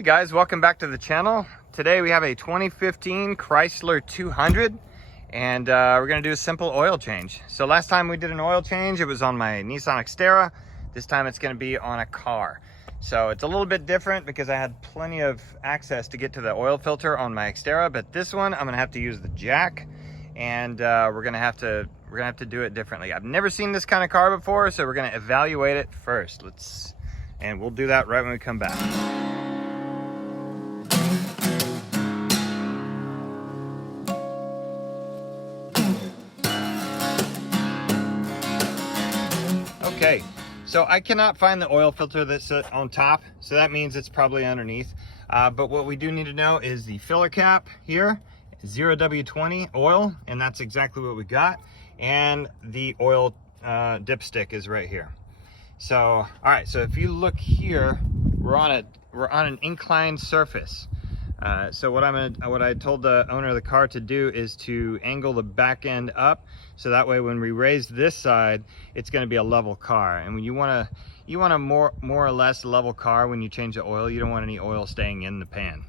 Hey guys, welcome back to the channel. Today we have a 2015 Chrysler 200 and we're going to do a simple oil change. So last time we did an oil change, it was on my Nissan Xterra. This time it's going to be on a car. So it's a little bit different because I had plenty of access to get to the oil filter on my Xterra, but this one I'm going to have to use the jack, and we're going to have to do it differently. I've never seen this kind of car before, so we're going to evaluate it first. And we'll do that right when we come back. Okay, so I cannot find the oil filter that's on top, so that means it's probably underneath. But what we do need to know is the filler cap here, 0W20 oil, and that's exactly what we got. And the oil dipstick is right here. So, all right, so if you look here, we're on an inclined surface. So what I told the owner of the car to do is to angle the back end up, so that way when we raise this side, it's going to be a level car. And when you want a more or less level car when you change the oil, you don't want any oil staying in the pan.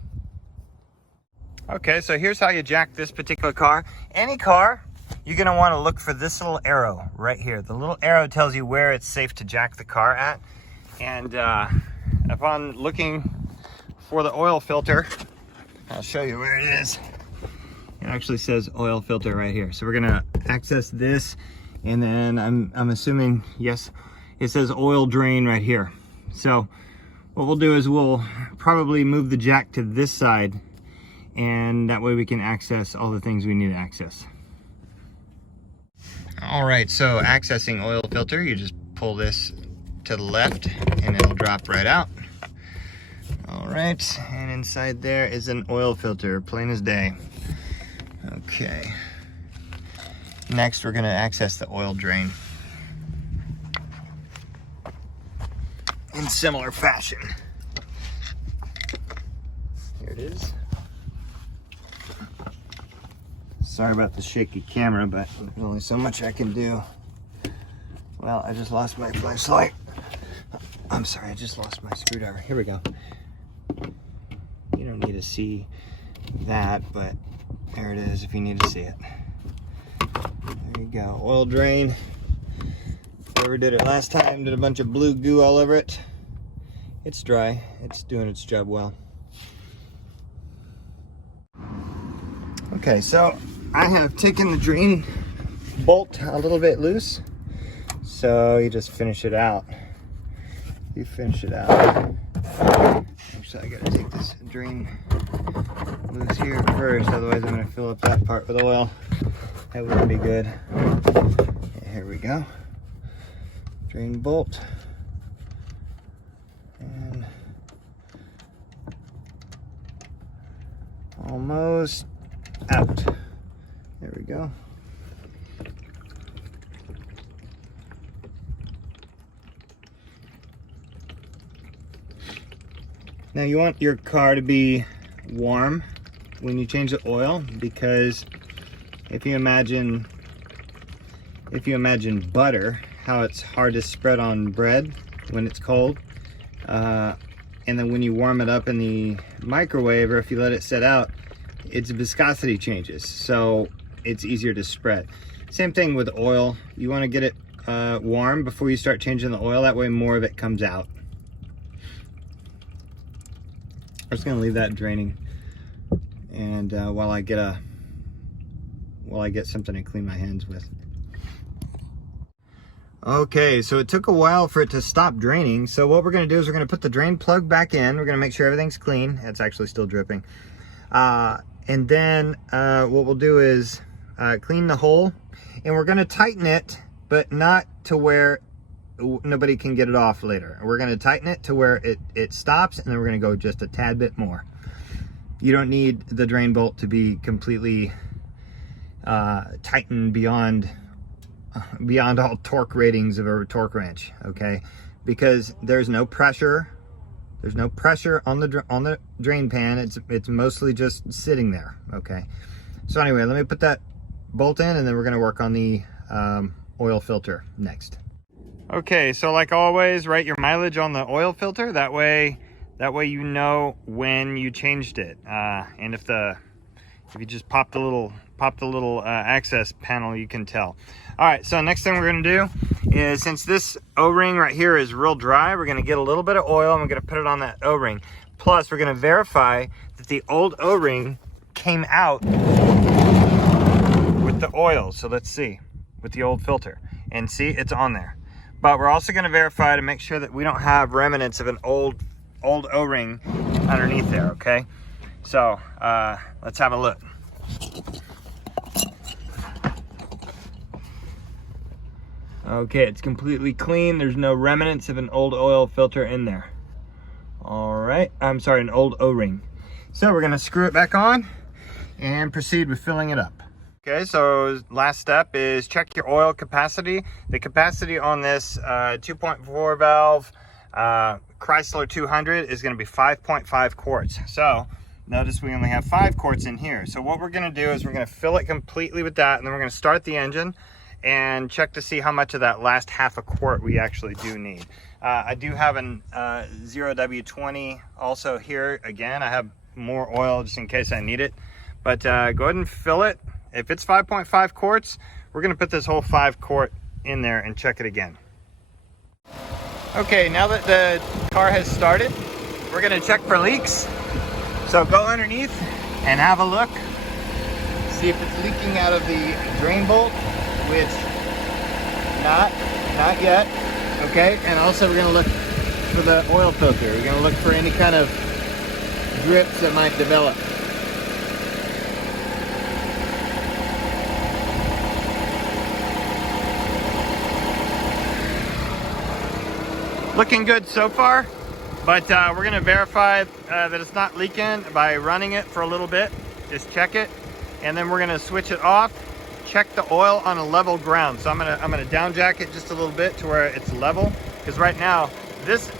Okay, so here's how you jack this particular car. Any car, you're going to want to look for this little arrow right here. The little arrow tells you where it's safe to jack the car at. And upon looking for the oil filter, I'll show you where it is. It actually says oil filter right here. So we're gonna access this, and then I'm assuming, yes, it says oil drain right here. So what we'll do is we'll probably move the jack to this side, and that way we can access all the things we need to access. All right, so accessing oil filter, you just pull this to the left and it'll drop right out. All right, and inside there is an oil filter, plain as day. Okay. Next, we're gonna access the oil drain in similar fashion. Here it is. Sorry about the shaky camera, but there's only so much I can do. Well, I just lost my flashlight. I'm sorry, I just lost my screwdriver. Here we go. You don't need to see that, but there it is if you need to see it. There you go, oil drain. Whoever did it last time did a bunch of blue goo all over it. It's dry, it's doing its job well. Okay, so I have taken the drain bolt a little bit loose. So you just finish it out. You finish it out. Actually, I gotta take this drain loose here first, otherwise I'm gonna fill up that part with oil. That wouldn't be good. Okay, here we go. Drain bolt. And almost out. There we go. Now you want your car to be warm when you change the oil, because if you imagine butter, how it's hard to spread on bread when it's cold, and then when you warm it up in the microwave, or if you let it set out, its viscosity changes, so it's easier to spread. Same thing with oil. You want to get it warm before you start changing the oil, that way more of it comes out. I'm just gonna leave that draining, and while I get something to clean my hands with. Okay, so it took a while for it to stop draining. So what we're gonna do is we're gonna put the drain plug back in. We're gonna make sure everything's clean. It's actually still dripping. And then what we'll do is clean the hole, and we're gonna tighten it, but not to where nobody can get it off later. We're going to tighten it to where it stops, and then we're going to go just a tad bit more. You don't need the drain bolt to be completely tightened beyond all torque ratings of a torque wrench, okay? Because there's no pressure. There's no pressure on the drain pan. It's mostly just sitting there, okay? So anyway, let me put that bolt in, and then we're going to work on the oil filter next. Okay, so like always, write your mileage on the oil filter. That way That way you know when you changed it. And if you just pop the little access panel, you can tell. All right, so next thing we're gonna do is, since this O-ring right here is real dry, we're gonna get a little bit of oil and we're gonna put it on that O-ring. Plus, we're gonna verify that the old O-ring came out with the oil. So let's see, with the old filter, and see, it's on there. But we're also gonna verify to make sure that we don't have remnants of an old O-ring underneath there, okay? So let's have a look. Okay, it's completely clean. There's no remnants of an old oil filter in there. All right, I'm sorry, an old O-ring. So we're gonna screw it back on and proceed with filling it up. Okay, so last step is check your oil capacity. The capacity on this 2.4 valve Chrysler 200 is gonna be 5.5 quarts. So notice we only have 5 quarts in here. So what we're gonna do is we're gonna fill it completely with that, and then we're gonna start the engine and check to see how much of that last half a quart we actually do need. I do have an 0W20 also here. Again, I have more oil just in case I need it. But go ahead and fill it. If it's 5.5 quarts, we're gonna put this whole 5 quart in there and check it again. Okay, now that the car has started, we're gonna check for leaks. So go underneath and have a look. See if it's leaking out of the drain bolt, which not yet. Okay, and also we're gonna look for the oil filter. We're gonna look for any kind of drips that might develop. Looking good so far, but we're gonna verify that it's not leaking by running it for a little bit. Just check it, and then we're gonna switch it off. Check the oil on a level ground. So I'm gonna down jack it just a little bit to where it's level, because right now this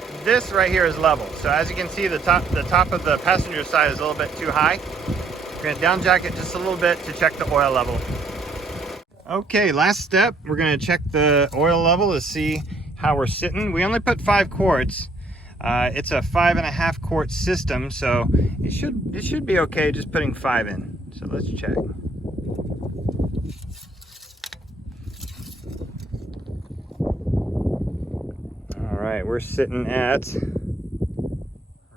right here is level. So as you can see, the top of the passenger side is a little bit too high. We're gonna down jack it just a little bit to check the oil level. Okay, last step, we're gonna check the oil level to see how we're sitting. We only put 5 quarts. It's a 5.5 quart system, so it should be okay just putting 5 in. So let's check. All right, we're sitting at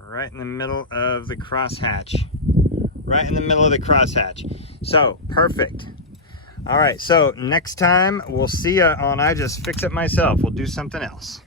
right in the middle of the crosshatch. Right in the middle of the crosshatch. So, perfect. All right, so next time we'll see you on I Just Fix It Myself. We'll do something else.